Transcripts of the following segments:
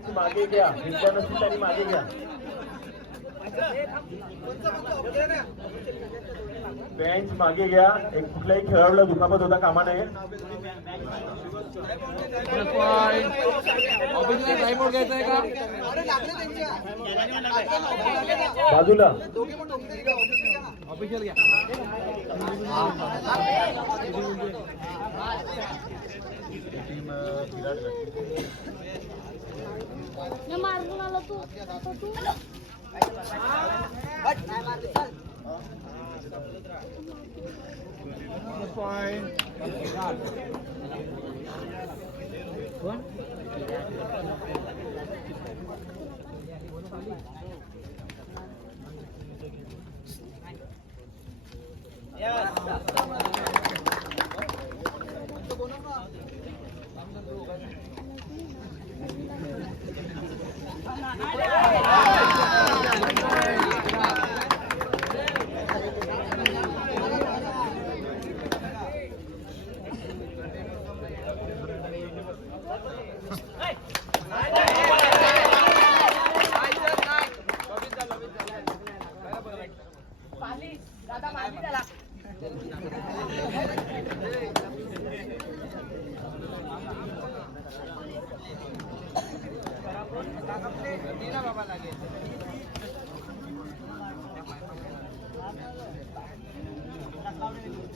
त्यांची मागे घ्या. विद्या नसतील त्यांनी मागे घ्या. बेंच मागे घ्या. एक कुठल्याही खेळाडूला दुखापत होता कामा नये. बाजूला. ऑफिशियल घ्या मारून आला तू तू मागे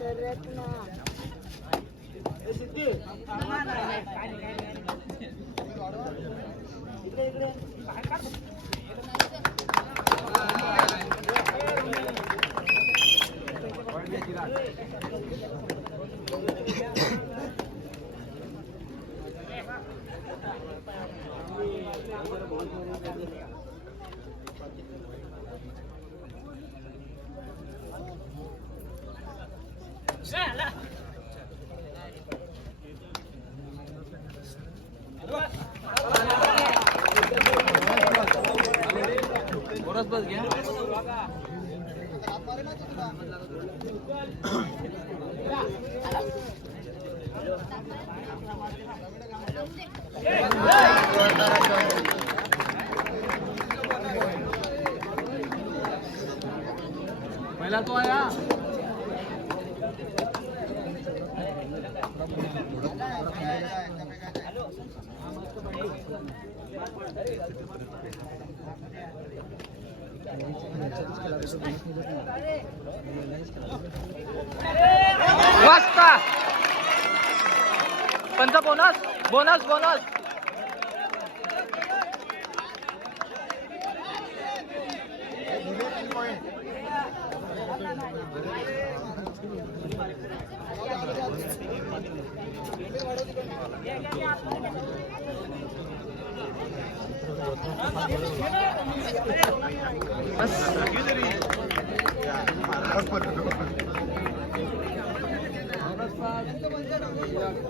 मागे सरक बोनस पॉईंट आलोली सर पाय पडायला मागे सरक ना सरक सरक ना बोनस बस घ्या पहिला तो आया वाजता पंच बोनस बोनस. बोनस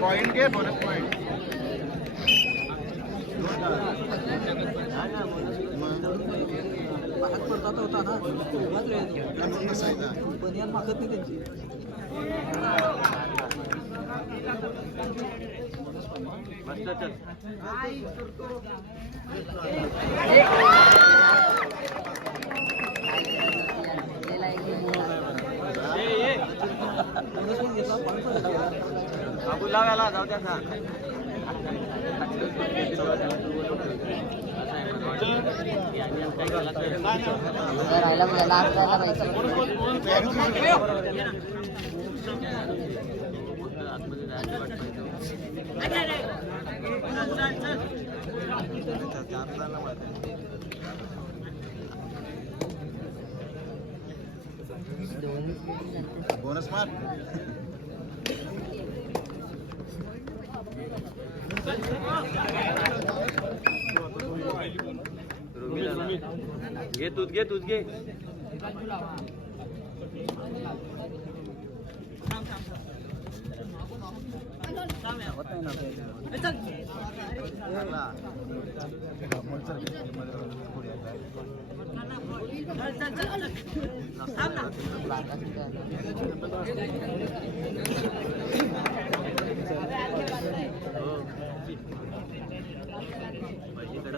पॉइंट घे बोनस पॉइंट हात पडतात होता जाऊ द्या पाहिजे बोनस मार घे तूच घे तूच घे.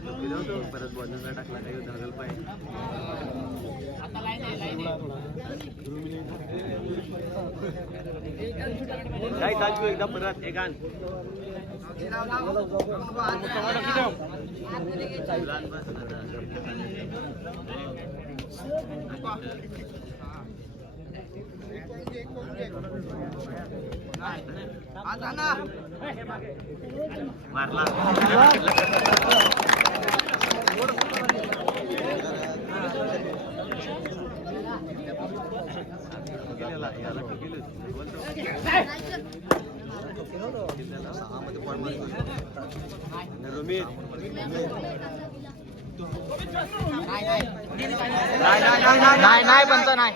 लाव परत बॉलरला टाकला काही धागल पाय काय चालू एकदा परत लहान बस मारला गेलेला याला गेलं बोलतो नाही नाही पंच नाही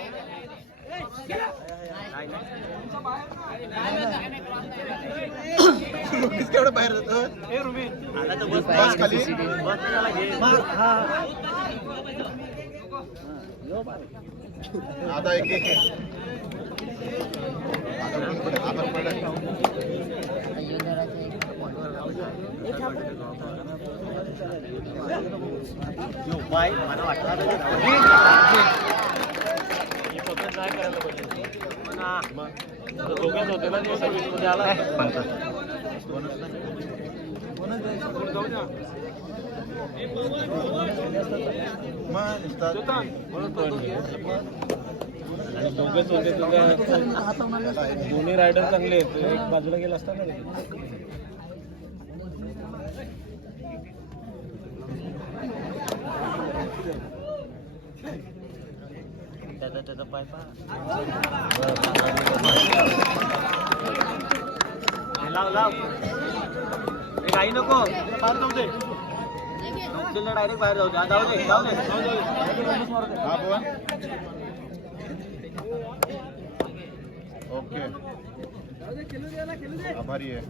बाहेर जातो बस खाली. आता एक एक बाय मला वाटला नाही करायला पाहिजे होते ना तो आला दोघेच होते दोन्ही रायडर चांगले आहेत एक बाजूला गेला असता ना त्याचा पाय लाव लाव. ए, काही नको. फार जाऊ दे. डायरेक्ट बाहेर जाऊ दे. जाऊ दे जाऊ दे. हा ओके. आभारी आहे.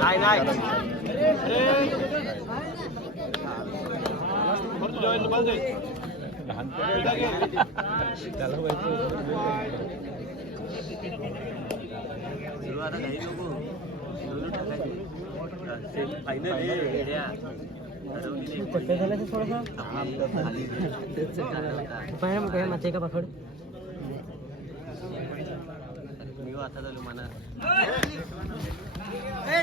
नाही नाही. सुरू आता काही नको फायनल आहे रेड्या. ठरवली नाही. मी आता झालो म्हणा ए,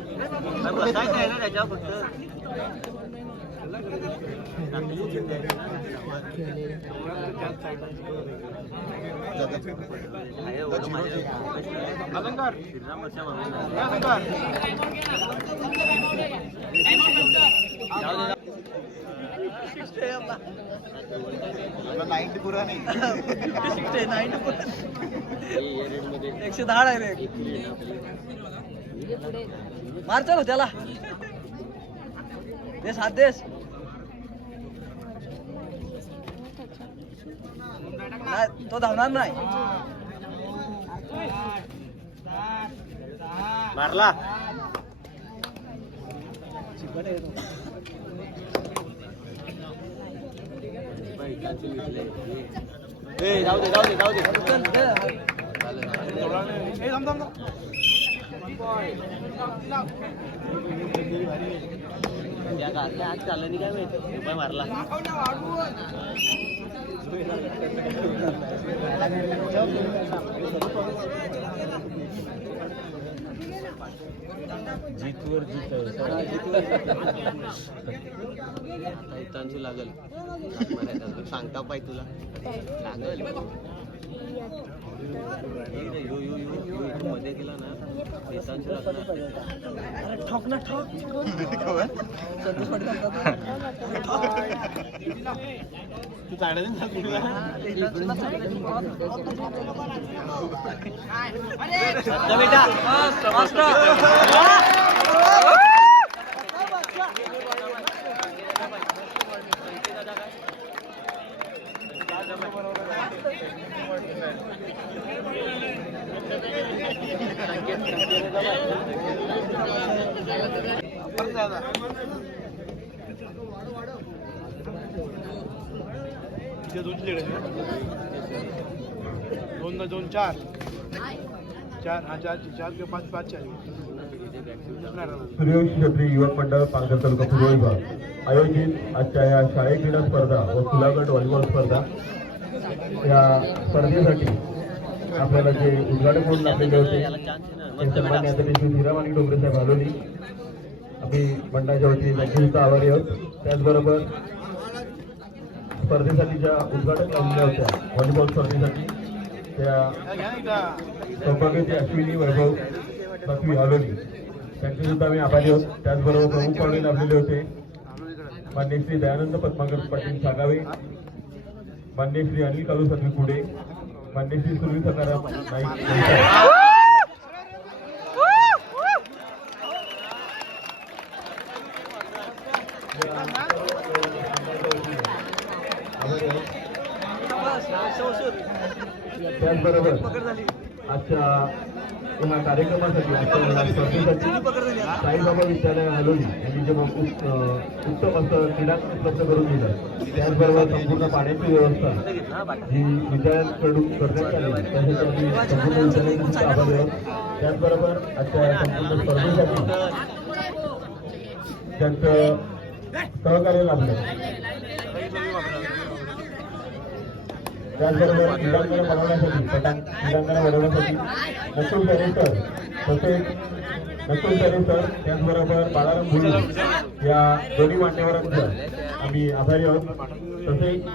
आहे अलंकार अलंकार एकशे दहा डायरेक्ट मार चलो त्याला. देश हात देश तो धावणार नाही. मारला. जाऊ दे जाऊ दे जाऊ दे. त्या घातल्या आज चाललं नाही काय माहिती रुपये मारला जीतवर जीत तांची लागल. सांगता पाय तुला. लागल. ठोक ना ठोक बेटा दोन दोन चार. चार हा चार चार किंवा पाच पाच चार. सूर्यवंशी क्षत्रिय युवक मंडळ पालघर तालुका पूर्व विभाग. आयोजित आजच्या या शाळे क्रीडा स्पर्धा व खुलागट व्हॉलीबॉल स्पर्धा या स्पर्धेसाठी आपल्याला जे उद्घाटक म्हणून आपलेले होते ते सन्मान्य आदरणीय श्री धीरामाणी डोंगरे साहेब आलोली. आम्ही मंडळाच्या वतीने त्यांचे सुद्धा आभारी आहोत. त्याचबरोबर स्पर्धेसाठी ज्या उद्घाटक लावलेल्या होत्या व्हॉलीबॉल स्पर्धेसाठी. त्या सौभाग्यवती अश्विनी वैभव पत्नी हॉलोनी त्यांचे सुद्धा आम्ही आभारी आहोत. त्याचबरोबर प्रमुख पाहुणे लाभलेले होते मान्य श्री दयानंद पद्माकर पाटील सागावे मान्य श्री अनिल कालू सदवी पुढे मान्य श्री सुरवी सकाराम नाईक त्याचबरोबर आजच्या या कार्यक्रमासाठी आजच्या स्पर्धेसाठी साईबाबा विद्यालय हलोली यांनी जे उत्तम असं क्रीडा उपलब्ध करून दिलं त्याचबरोबर संपूर्ण पाण्याची व्यवस्था ही विद्यालयाकडून करण्यात आली त्यासाठी आम्ही संपूर्ण विद्यालयाचे सुद्धा आभारी आहोत त्याचबरोबर आजच्या संपूर्ण स्पर्धेसाठी त्यांचं सहकार्य लाभलं. त्याचबरोबर क्रीडांगण बनवण्यासाठी पटांग क्रीडांगण बनवण्यासाठी नकुल सरे तसेच नकुल सरे त्याचबरोबर बाळाराम भुई या दोन्ही मान्यवरांचं आम्ही आभारी आहोत. तसेच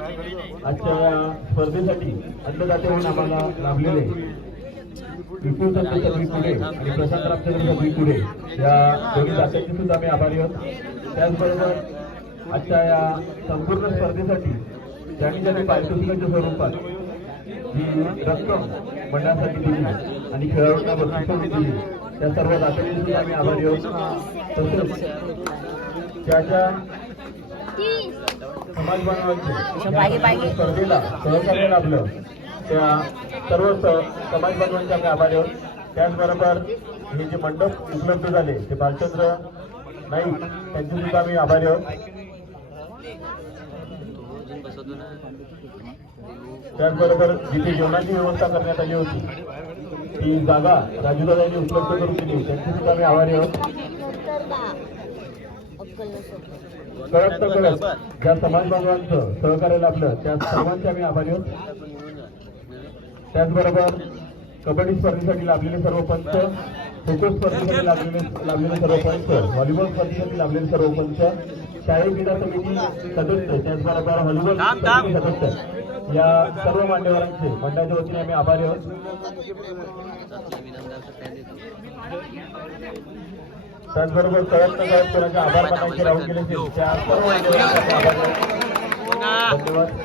आजच्या या स्पर्धेसाठी अन्नदाते म्हणून आम्हाला लाभलेले विपुल संत पुढे आणि प्रशांत रामचंद्र पुढे या दोन्ही दात्यांची सुद्धा आम्ही आभारी आहोत. त्याचबरोबर आजच्या या संपूर्ण स्पर्धेसाठी ज्यांनी ज्यांनी पारितोषिकाच्या स्वरूपात जी रक्कम मंडळासाठी दिली आणि खेळाडूंना बक्षिसांनी दिली त्या सर्व सुद्धा आम्ही आभारी आहोत. तसेच त्या ज्या समाज बांधवांचे स्पर्धेला सहकार्य लाभलं त्या सर्व समाज बांधवांचे आम्ही आभारी आहोत. त्याचबरोबर हे जे मंडप उपलब्ध झाले ते बालचंद्र नाईक त्यांचे सुद्धा आम्ही आभारी आहोत. त्याचबरोबर जिथे जेवणाची व्यवस्था करण्यात आली होती ती जागा राजूदादा यांनी उपलब्ध करून दिली त्यांची सुद्धा आम्ही आभारी आहोत. कळत न कळत. ज्या समाज बांधवांचं सहकार्य लाभलं त्या सर्वांचे आम्ही आभारी आहोत. त्याचबरोबर कबड्डी स्पर्धेसाठी लाभलेले सर्व पंच खो खो स्पर्धेसाठी लाभलेले लाभलेले सर्व पंच व्हॉलीबॉल स्पर्धेसाठी लाभलेले सर्व पंच शाळेत क्रीडा समिती सदस्य त्याचबरोबर. समिती सदस्य. या सर्व मान्यवरांचे मंडळाच्या वतीने आम्ही आभारी आहोत. त्याचबरोबर कळत न कळत कोणाचे आभार मानायचे राहून गेले त्या सर्व मान्यवरांचे आम्ही आभारी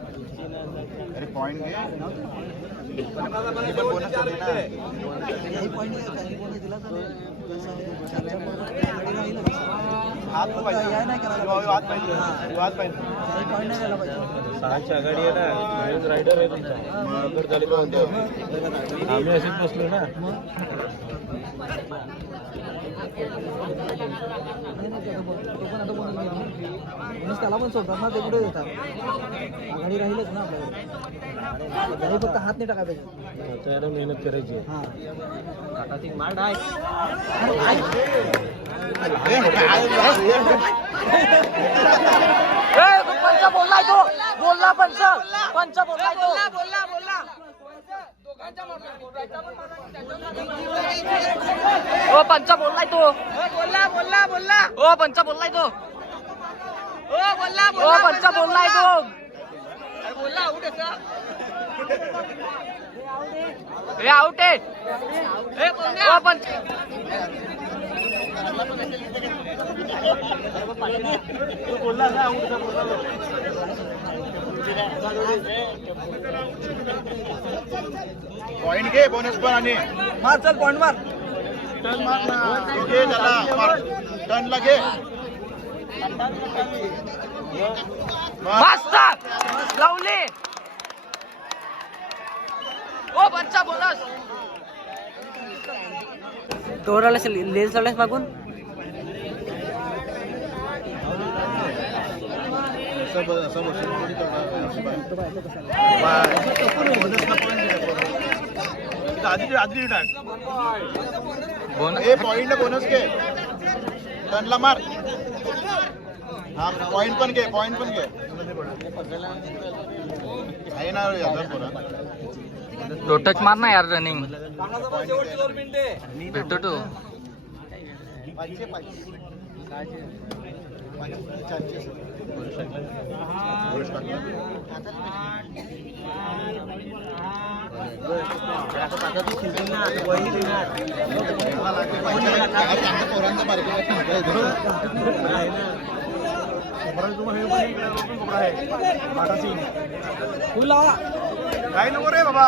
अरे पॉईंट घे. हे पण बोनस होते ना हात पाहिजे. हात पाहिजे. हात पाहिजे. सहाची आघाडी आहे ना. रायडर आहे तुमचा. नंतर झाली तर आम्ही असेच बसलो ना. त्याला पण सोडतात ना ते कुठे देतात? आघाडी राहिलच ना आपल्याकडे. त्याने फक्त हात नाही टाकायला पाहिजे. त्याला मेहनत करायची. हा. मार डाय पंच बोललाय तो. बोलला पंच. पंच बोललाय तो. ओ पंच बोललाय तो. बोलला बोलला बोलला ओ पंच बोललाय तो. ओ बोलला बोलला ओ पंच बोललाय तो बोलला हे आउट आहे ओ पंच पॉईंट घे बोनस पण आणि मार चल पॉईंट मार. टर्न मार ना. घे त्याला मार. टर्नला घे. मस्त लावली. ओ पंचा बोलस तोराला लेन्स लावल्यास मागून असं ब- असं बसून थोडी करणार. बाय. बोनसला point घे, बोनस. आधी आधी टाक ए पॉइंट बोनस घे. टर्नला मार. हा पॉइंट पण घे पॉइंट पण घे. आहे ना मार ना यार रनिंग भेटतो तो. पाचशे पाचशे. पाचशे काय नको रे बाबा?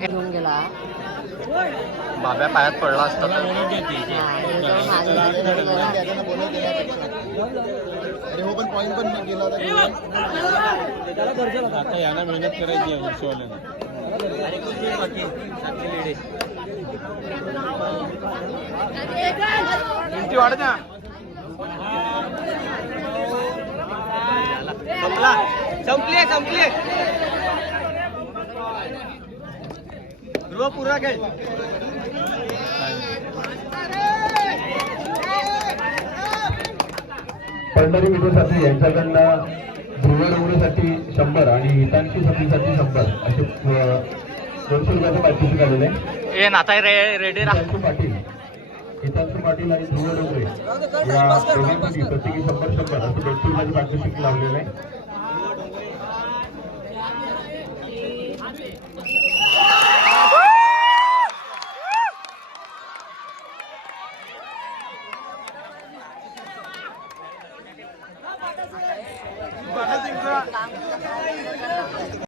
घेऊन गेला बाब्या पायात पडला असता. अरे हो पण पॉईंट पण नाही गेला होता. आता यांना मेहनत करायची आहे किमती वाढ ना संपला संपले संपले ध्रुव पुरा खेळ. पंढरी मिठूसाठी यांच्याकडनं ध्रुव डोंगरीसाठी शंभर आणि हितांशी सतीसाठी शंभर. असे दोनशे रुपयाचे आलेले आहे ए नाताय रे रेडी राहा. हितांशू पाटील. हितांशू पाटील आणि ध्रुव डोंगरे. या प्रत्येकी शंभर शंभर. असं दोनशे रुपयाचे पारितोषिक लावलेलं. आहे